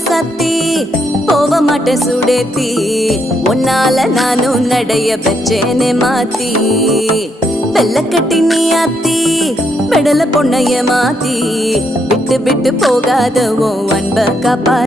ராசாத்தி போக மாட்டேன் சுடேத்தி உன்னால நானும் நடைய வச்சேனே மாத்தி வெள்ள கட்டி நீ ஆத்தி பெடல பொண்ணைய மாத்தி விட்டு விட்டு போகாத உன் அன்ப காப்பா